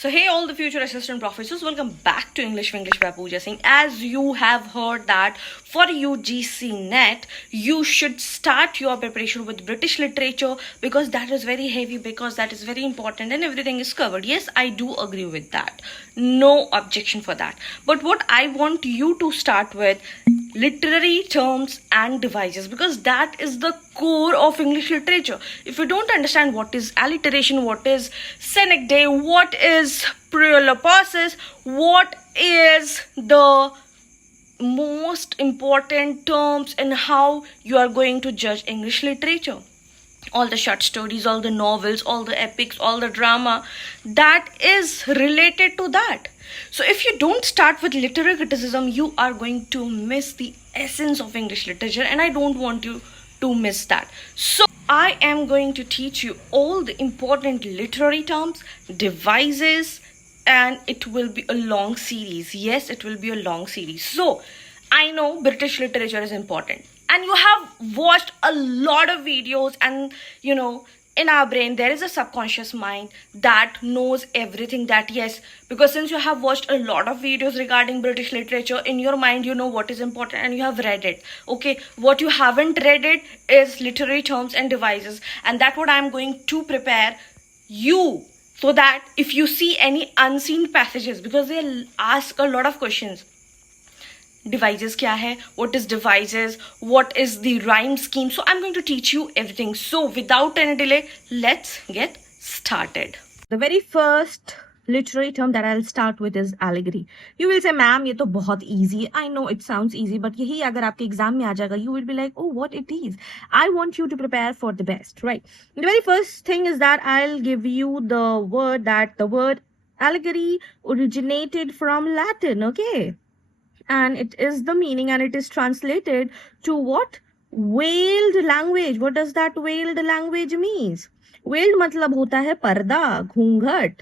So hey all the future assistant professors, welcome back to English Winglish by Pooja Singh. As you have heard that for UGC NET, you should start your preparation with British literature because that is very heavy, because that is very important and everything is covered. Yes, I do agree with that. No objection for that. But what I want you to start with literary terms and devices, because that is the core of English literature. If you don't understand what is alliteration, what is synecdoche, what is proloposis, what is the most important terms and how you are going to judge English literature, all the short stories, all the novels, all the epics, all the drama, that is related to that. So if you don't start with literary criticism, you are going to miss the essence of English literature, and I don't want you to miss that. So I am going to teach you all the important literary terms, devices, and it will be a long series. Yes, it will be a long series. So I know British literature is important, and you have watched a lot of videos, and in our brain there is a subconscious mind that knows everything, that yes, because since you have watched a lot of videos regarding British literature, in your mind you know what is important and you have read it. Okay, what you haven't read it is literary terms and devices, and that's what I'm going to prepare you, so that if you see any unseen passages, because they ask a lot of questions, devices kya hai, what is devices, what is the rhyme scheme. So I'm going to teach you everything. So without any delay, let's get started. The very first literary term that I'll start with is allegory. You will say, ma'am, ye to bahut easy. I know it sounds easy, but yahi agar aapke exam mein aa jayega, you will be like, oh, what it is. I want you to prepare for the best, right? The very first thing is that I'll give you the word allegory originated from Latin, okay? And it is the meaning, and it is translated to what? Veiled language. What does that veiled language means? Veiled matlab hota hai parda, घूंघट,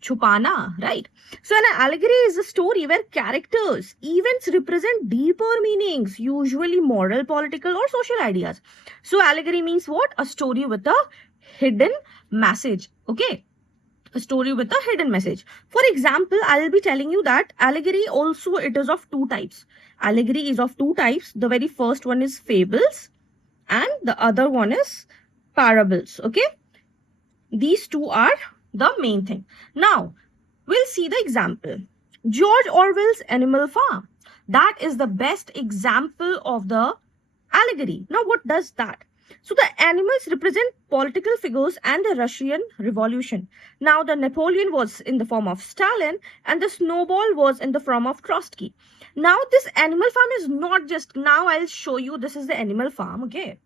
छुपाना, right? So an allegory is a story where characters, events represent deeper meanings, usually moral, political, or social ideas. So allegory means what? A story with a hidden message, okay? A story with a hidden message. For example, I'll be telling you that allegory also, it is of two types. Allegory is of two types. The very first one is fables and the other one is parables, okay? These two are the main thing. Now, we'll see the example. George Orwell's Animal Farm. That is the best example of the allegory. Now, what does that? So the animals represent political figures and the Russian Revolution. Now the Napoleon was in the form of Stalin and the snowball was in the form of Trotsky. Now this animal farm is not just, now I'll show you, this is the animal farm, okay?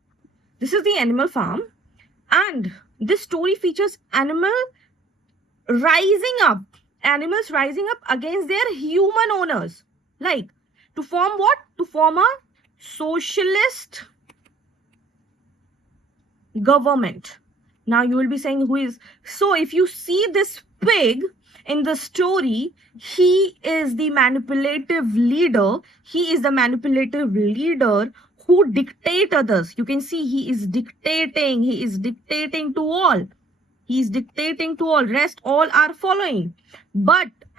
This is the animal farm, and this story features animals rising up against their human owners. Like, to form what? To form a socialist government. Now you will be saying, who is? So if you see this pig in the story, he is the manipulative leader. He is the manipulative leader who dictate others. You can see he is dictating. He is dictating to all. He is dictating to all. Rest all are following.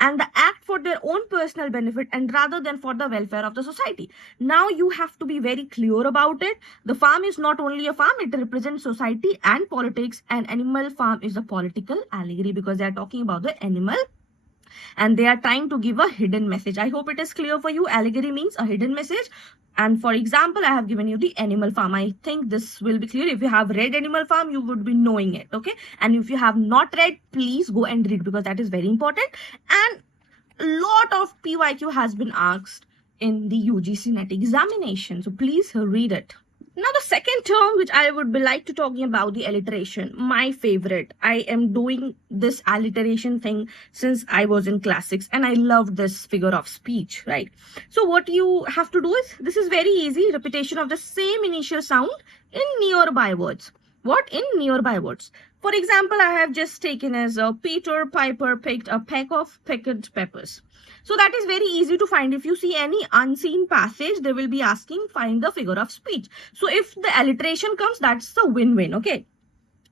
And the act for their own personal benefit and rather than for the welfare of the society. Now you have to be very clear about it. The farm is not only a farm, it represents society and politics. And animal farm is a political allegory because they are talking about the animal and they are trying to give a hidden message. I hope it is clear for you. Allegory means a hidden message. And for example, I have given you the Animal Farm. I think this will be clear. If you have read Animal Farm, you would be knowing it, okay? And if you have not read, please go and read because that is very important. And a lot of PYQ has been asked in the UGC NET examination. So please read it. Now the second term which I would be like to talking about, the alliteration, my favorite. I am doing this alliteration thing since I was in classics and I loved this figure of speech, right? So what you have to do is, this is very easy, repetition of the same initial sound in nearby words. What? In nearby words. For example, I have just taken as Peter Piper picked a peck of pickled peppers. So that is very easy to find. If you see any unseen passage, they will be asking, find the figure of speech. So if the alliteration comes, that's the win-win, okay?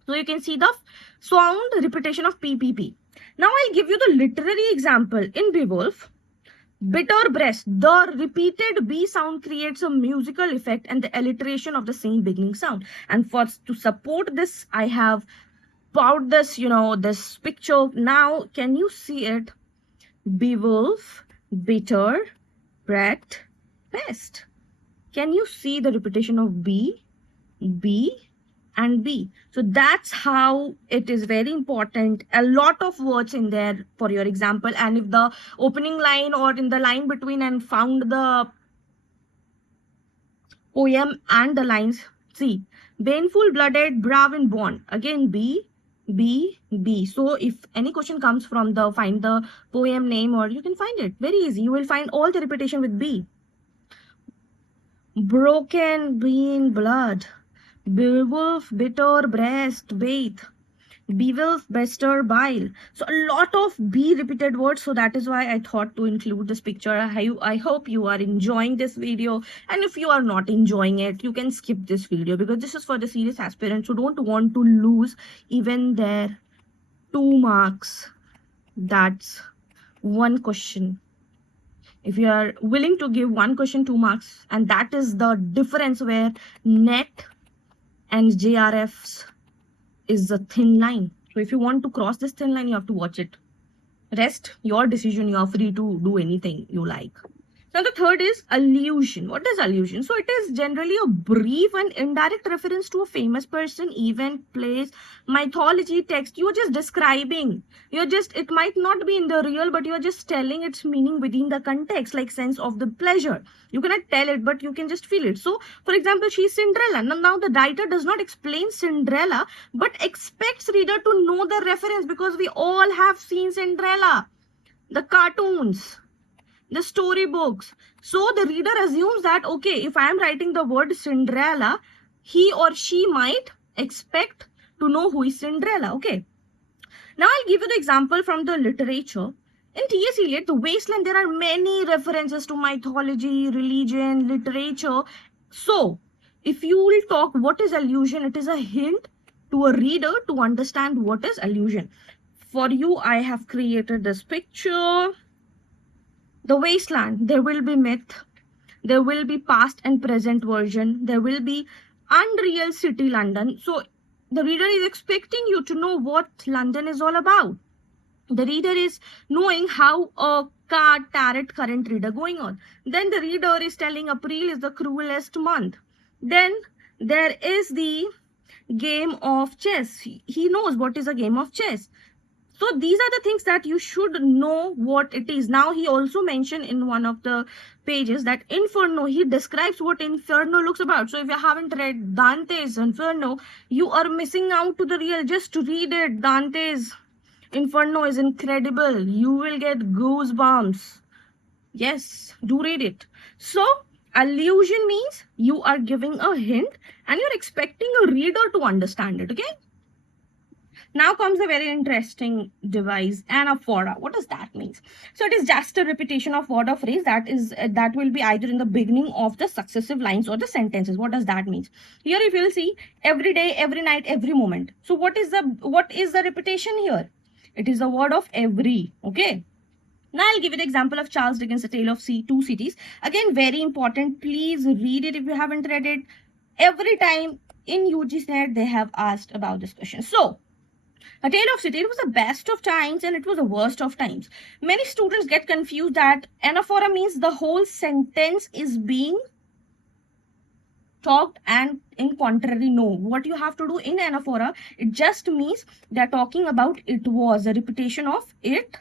So you can see the sound repetition of PPP. Now I'll give you the literary example. In Beowulf, bitter breast, the repeated B sound creates a musical effect and the alliteration of the same beginning sound. And for to support this, I have poured this, this picture. Now, can you see it? Beowulf, bitter, breast, best. Can you see the repetition of B, B, and B? So that's how it is very important. A lot of words in there for your example. And if the opening line or in the line between and found the poem and the lines, see, baneful, blooded, brave, and born. Again, B, B, B. So if any question comes from the find the poem name, or you can find it very easy. You will find all the repetition with B. Broken being blood. Beowulf, bitter breast, bath. Beowulf, bester, bile. So a lot of B repeated words. So that is why I thought to include this picture. I hope you are enjoying this video. And if you are not enjoying it, you can skip this video because this is for the serious aspirants who don't want to lose even their 2 marks. That's one question. If you are willing to give one question 2 marks, and that is the difference where NET and JRFs is a thin line. So if you want to cross this thin line, you have to watch it. Rest, your decision. You are free to do anything you like. Now the third is allusion. What is allusion? So it is generally a brief and indirect reference to a famous person, event, place, mythology, text. You are just describing. It might not be in the real, but you are just telling its meaning within the context, like sense of the pleasure. You cannot tell it, but you can just feel it. So for example, she's Cinderella. Now the writer does not explain Cinderella, but expects reader to know the reference because we all have seen Cinderella. The cartoons, the storybooks. So the reader assumes that, okay, if I am writing the word Cinderella, he or she might expect to know who is Cinderella. Okay. Now I'll give you the example from the literature. In T.S. Eliot, The Wasteland, there are many references to mythology, religion, literature. So if you will talk what is allusion, it is a hint to a reader to understand what is allusion. For you, I have created this picture. The Wasteland, there will be myth, there will be past and present version, there will be unreal city London. So the reader is expecting you to know what London is all about. The reader is knowing how a card, tarot, current reader going on. Then the reader is telling April is the cruelest month. Then there is the game of chess. He knows what is a game of chess. So these are the things that you should know what it is. Now he also mentioned in one of the pages that Inferno, he describes what Inferno looks about. So if you haven't read Dante's Inferno, you are missing out to the real. Just read it. Dante's Inferno is incredible. You will get goosebumps. Yes, do read it. So allusion means you are giving a hint and you're expecting a reader to understand it. Okay. Now comes a very interesting device, anaphora. What does that mean? So it is just a repetition of word or phrase that will be either in the beginning of the successive lines or the sentences. What does that mean? Here if you'll see, every day, every night, every moment. So what is the repetition here? It is the word of every. Okay. Now I'll give you the example of Charles Dickens' A Tale of Two Cities. Again, very important. Please read it if you haven't read it. Every time in UGC NET they have asked about this question. So A Tale of City, it was the best of times and it was the worst of times. Many students get confused that anaphora means the whole sentence is being talked and in contrary. No, what you have to do in anaphora, it just means they're talking about it was, a repetition of it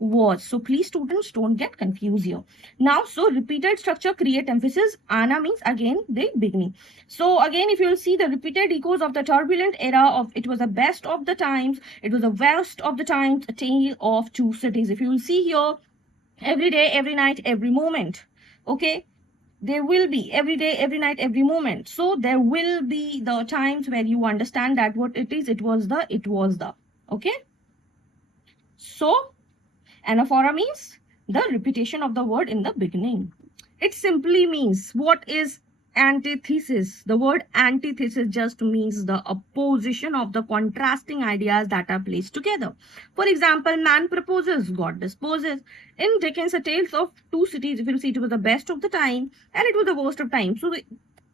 was. So please students don't get confused here. Now, so repeated structure create emphasis. Ana means again the beginning. So again, if you'll see the repeated echoes of the turbulent era of it was the best of the times, it was the worst of the times, a tale of two cities. If you will see here, every day, every night, every moment. Okay, there will be every day, every night, every moment. So there will be the times where you understand that what it is, it was the. Okay, so anaphora means the repetition of the word in the beginning. It simply means what is Antithesis. The word antithesis just means the opposition of the contrasting ideas that are placed together. For example, man proposes, God disposes. In Dickens' A Tales of Two Cities, if you see, it was the best of the time and it was the worst of time. So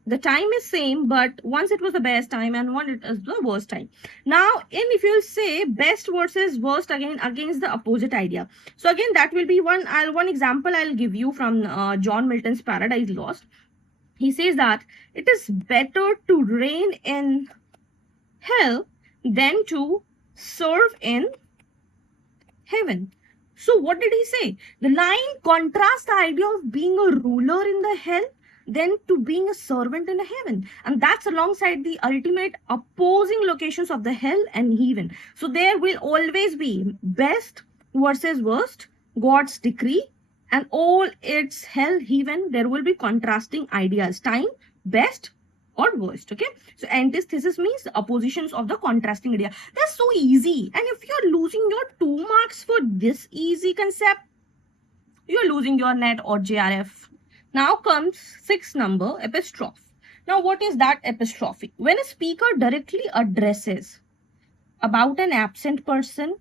the time is same, but once it was the best time and one it is the worst time. Now, if you say best versus worst again against the opposite idea. So again, that will be one example I'll give you from John Milton's Paradise Lost. He says that it is better to reign in hell than to serve in heaven. So what did he say? The line contrasts the idea of being a ruler in the hell than to being a servant in the heaven. And that's alongside the ultimate opposing locations of the hell and heaven. So there will always be best versus worst, God's decree, and all its hell, heaven, there will be contrasting ideas. Time, best or worst. Okay. So antithesis means the oppositions of the contrasting idea. That's so easy. And if you're losing your 2 marks for this easy concept, you're losing your net or JRF. Now comes 6th number, apostrophe. Now what is that apostrophe? When a speaker directly addresses about an absent person,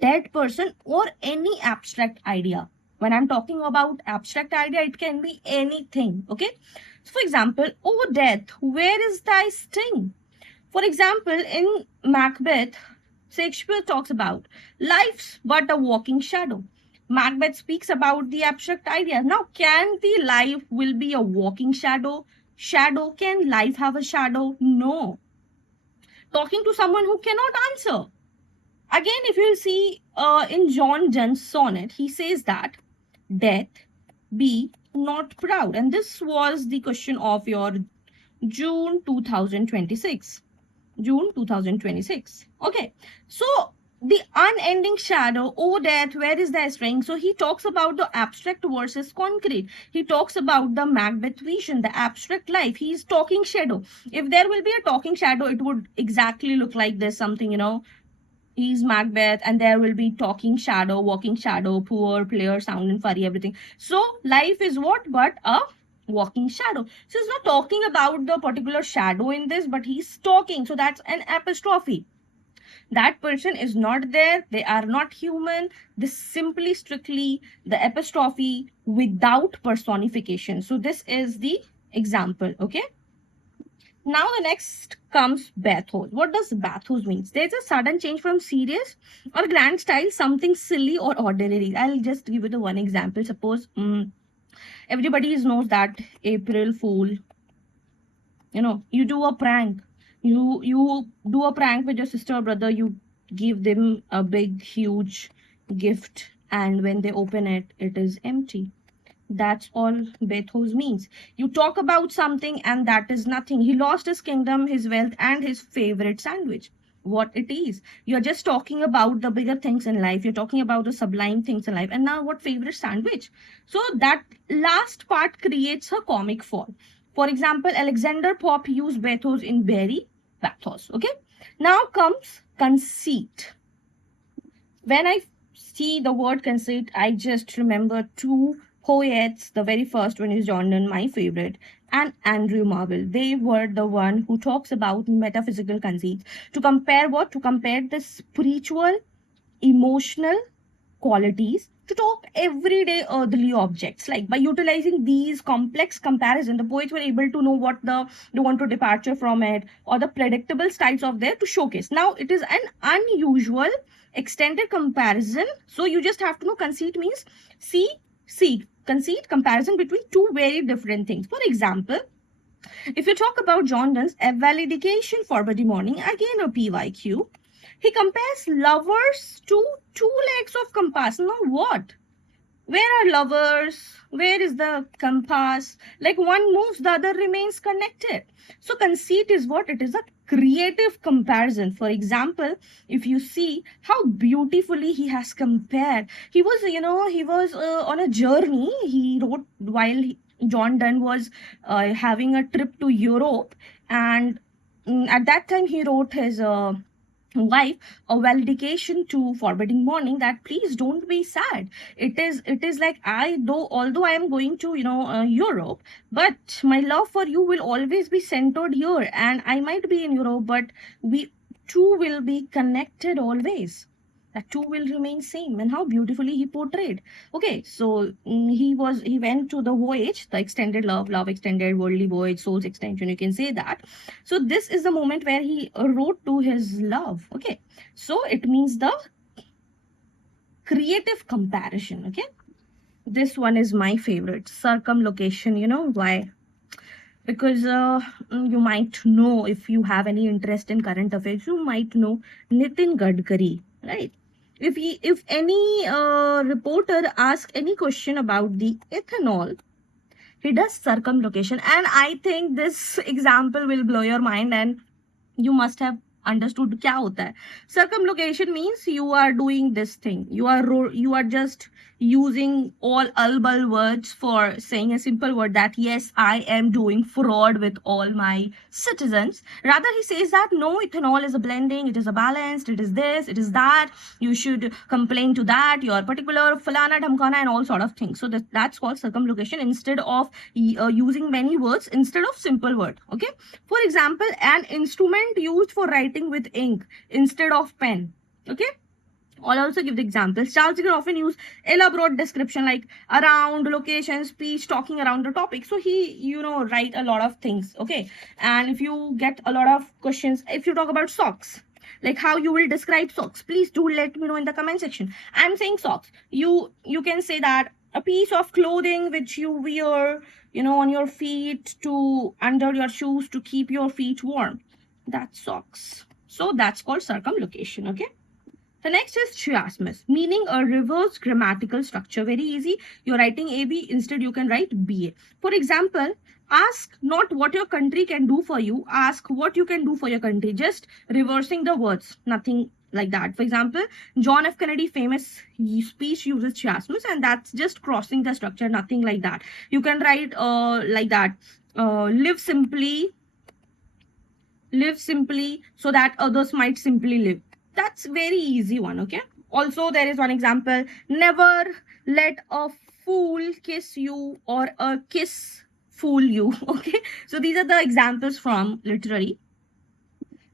dead person, or any abstract idea. When I'm talking about abstract idea, it can be anything. Okay. So for example, oh death, where is thy sting? For example, in Macbeth, Shakespeare talks about life's but a walking shadow. Macbeth speaks about the abstract idea. Now, can the life will be a walking shadow? Can life have a shadow? No. Talking to someone who cannot answer. Again, if you see in John Donne's sonnet, he says that death, be not proud. And this was the question of your June 2026. June 2026. Okay. So the unending shadow, oh death, where is thy sting? So he talks about the abstract versus concrete. He talks about the Macbeth vision, the abstract life. He's talking shadow. If there will be a talking shadow, it would exactly look like this, something, he's Macbeth and there will be talking shadow, walking shadow, poor, player, sound and furry, everything. So life is what but a walking shadow. So he's not talking about the particular shadow in this, but he's talking. So that's an apostrophe. That person is not there. They are not human. This simply strictly the apostrophe without personification. So this is the example. Okay. Now the next comes bathos. What does bathos mean? There's a sudden change from serious or grand style, something silly or ordinary. I'll just give you the one example. Suppose everybody knows that April Fool. You do a prank. You do a prank with your sister or brother. You give them a big, huge gift, and when they open it, it is empty. That's all bathos means. You talk about something and that is nothing. He lost his kingdom, his wealth, and his favorite sandwich. What it is. You're just talking about the bigger things in life. You're talking about the sublime things in life. And now what favorite sandwich? So that last part creates a comic form. For example, Alexander Pope used bathos in Barry, bathos. Okay. Now comes conceit. When I see the word conceit, I just remember 2 poets. The very first one is John Donne, my favorite, and Andrew Marvell. They were the one who talks about metaphysical conceits. To compare what? To compare the spiritual, emotional qualities to talk everyday earthly objects. Like by utilizing these complex comparison, the poets were able to know what they want to departure from it or the predictable styles of there to showcase. Now it is an unusual extended comparison. So you just have to know conceit means conceit, comparison between 2 very different things. For example, if you talk about John Donne's A Valedication for Body Morning, again a PYQ, he compares lovers to 2 legs of compass. Now what? Where are lovers? Where is the compass? Like one moves, the other remains connected. So conceit is what? It is a creative comparison. For example, if you see how beautifully he has compared. He was, on a journey. He wrote while John Donne was having a trip to Europe. And at that time, he wrote his wife a valediction to forbidding morning, that please don't be sad. It is like, although I am going to Europe, but my love for you will always be centered here, and I might be in Europe, but we two will be connected always. That two will remain same. And how beautifully he portrayed. Okay, so he went to the voyage, the extended love extended, worldly voyage, soul's extension, you can say that. So this is the moment where he wrote to his love. Okay, so it means the creative comparison. Okay, this one is my favorite, circumlocution. You know why? Because you might know, if you have any interest in current affairs, you might know Nitin Gadkari, right? If any reporter asks any question about the ethanol, he does circumlocution. And I think this example will blow your mind, and you must have understood क्या होता है. Circumlocution means you are doing this thing. You are just using all albal words for saying a simple word, that yes, I am doing fraud with all my citizens. Rather, he says that no, ethanol is a blending, it is a balanced, it is this, it is that. You should complain to that, your particular falana dhamkana and all sort of things. So that's called circumlocution, instead of using many words instead of simple word. Okay. For example, an instrument used for writing with ink instead of pen. Okay. I'll also give the examples. Charles Dickens often use elaborate description like around, location, speech, talking around the topic. So he, write a lot of things. Okay. And if you get a lot of questions, if you talk about socks, like how you will describe socks, please do let me know in the comment section. I'm saying socks. You can say that a piece of clothing which you wear, on your feet, to under your shoes, to keep your feet warm. That's socks. So that's called circumlocution. Okay. The next is chiasmus, meaning a reverse grammatical structure. Very easy. You're writing AB, instead you can write BA. For example, ask not what your country can do for you, ask what you can do for your country. Just reversing the words, nothing like that. For example, John F. Kennedy famous speech uses chiasmus, and that's just crossing the structure, nothing like that. You can write like that, live simply so that others might simply live. That's very easy one. Okay. Also, there is one example, never let a fool kiss you, or a kiss fool you. Okay. So these are the examples from literary.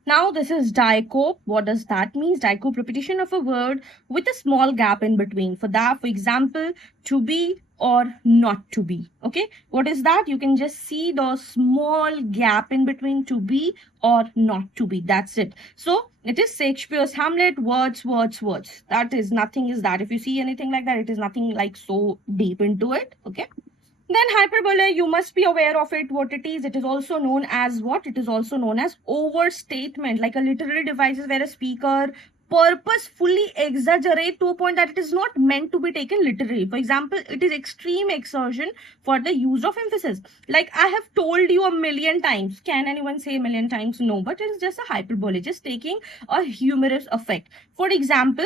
Now this is diacope. What does that mean? Diacope, repetition of a word with a small gap in between. For example, to be or not to be. Okay, what is that? You can just see the small gap in between to be or not to be. That's it. So it is Shakespeare's Hamlet, words. That is nothing is that. If you see anything like that, it is nothing like so deep into it. Okay. Then hyperbole, you must be aware of it, what it is. It is also known as what? It is also known as overstatement, like a literary device where a speaker purposefully exaggerate to a point that it is not meant to be taken literally. For example, it is extreme exertion for the use of emphasis. Like I have told you a million times. Can anyone say a million times? No, but it is just a hyperbole, just taking a humorous effect. For example,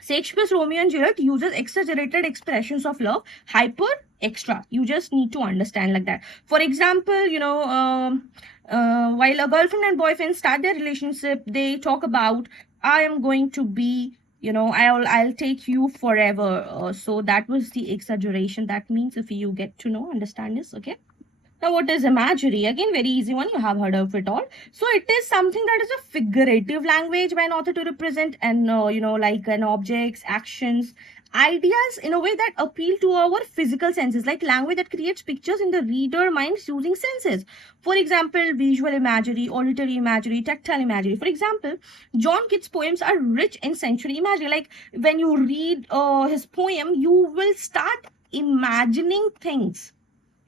Shakespeare's Romeo and Juliet uses exaggerated expressions of love, hyper, extra. You just need to understand like that. For example, while a girlfriend and boyfriend start their relationship, they talk about, I am going to be, I'll take you forever. So that was the exaggeration. That means if you get to know, understand this, okay? Now, what is imagery? Again, very easy one. You have heard of it all. So, it is something that is a figurative language by an author to represent and, like an objects, actions, ideas in a way that appeal to our physical senses, like language that creates pictures in the reader minds using senses. For example, visual imagery, auditory imagery, tactile imagery. For example, John Keats' poems are rich in sensory imagery. Like when you read his poem, you will start imagining things.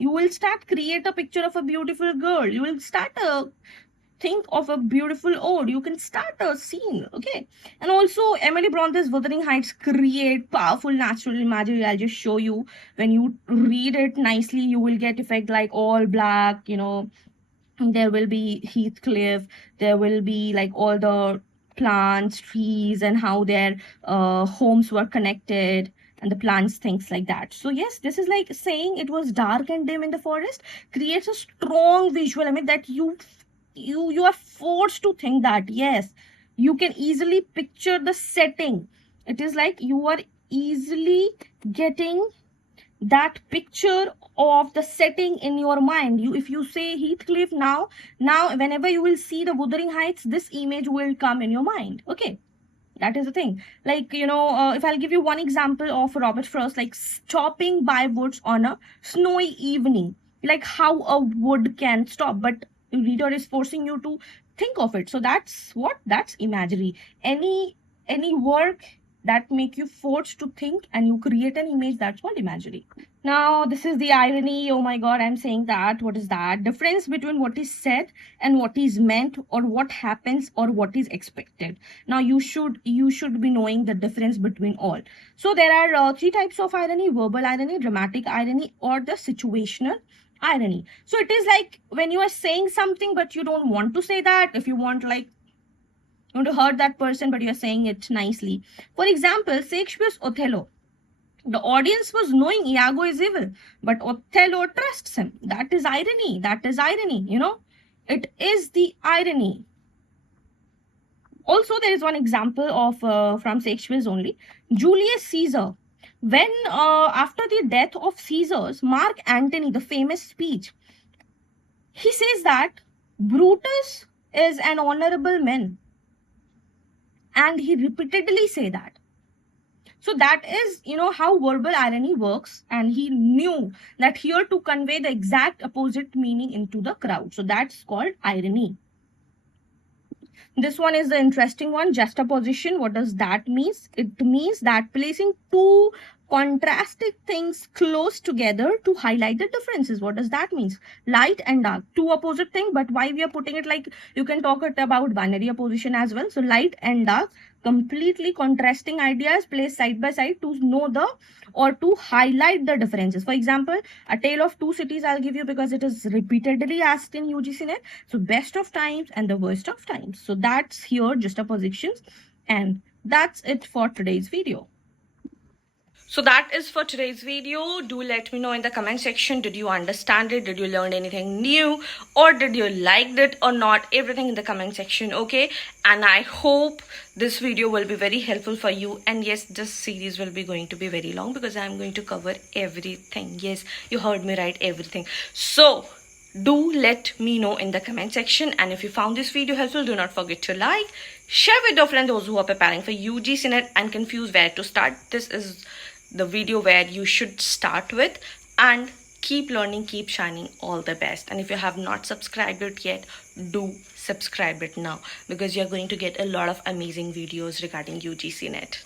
You will start create a picture of a beautiful girl. You will start think of a beautiful ode. You can start a scene. Okay. And also Emily Bronte's Wuthering Heights create powerful natural imagery. I'll just show you. When you read it nicely, you will get effect like all black, there will be Heathcliff. There will be like all the plants, trees, and how their homes were connected, and the plants, things like that. So yes, this is like saying it was dark and dim in the forest, creates a strong visual image that you are forced to think that yes, You can easily picture the setting. It is like you are easily getting that picture of the setting in your mind. If you say Heathcliff now whenever you will see the Wuthering Heights, this image will come in your mind. Okay, that is the thing. Like, if I'll give you one example of Robert Frost, like stopping by woods on a snowy evening, like how a wood can stop, but the reader is forcing you to think of it. So that's imagery. Any work that make you forced to think and you create an image, that's called imagery. Now, this is the irony. Oh my God, I'm saying that. What is that? Difference between what is said and what is meant, or what happens or what is expected. Now, you should be knowing the difference between all. So there are three types of irony: verbal irony, dramatic irony, or the situational irony. So it is like when you are saying something but you don't want to say that. If you want, like, you want to hurt that person but you're saying it nicely. For example, Shakespeare's Othello. The audience was knowing Iago is evil, but Othello trusts him. That is irony. That is irony, It is the irony. Also, there is one example of from Shakespeare's only. Julius Caesar. When after the death of Caesar's, Mark Antony, the famous speech, he says that Brutus is an honorable man. And he repeatedly say that. So that is, how verbal irony works. And he knew that here to convey the exact opposite meaning into the crowd. So that's called irony. This one is the interesting one, juxtaposition. What does that mean? It means that placing two contrasting things close together to highlight the differences. What does that mean? Light and dark, two opposite things, but why we are putting it like, you can talk it about binary opposition as well. So light and dark, completely contrasting ideas placed side by side to know or to highlight the differences. For example, A Tale of Two Cities I'll give you because it is repeatedly asked in UGC NET. So best of times and the worst of times. So that's here juxtapositions, and that's it for today's video. So that is for today's video. Do let me know in the comment section, did you understand it? Did you learn anything new? Or did you like it or not? Everything in the comment section, okay? And I hope this video will be very helpful for you. And yes, this series will be going to be very long because I'm going to cover everything. Yes, you heard me right, everything. So do let me know in the comment section. And if you found this video helpful, do not forget to like, share with your friends, those who are preparing for UGC NET and confused where to start. This is the video where you should start with, and keep learning, keep shining. All the best. And if you have not subscribed it yet, do subscribe it now because you're going to get a lot of amazing videos regarding UGC NET.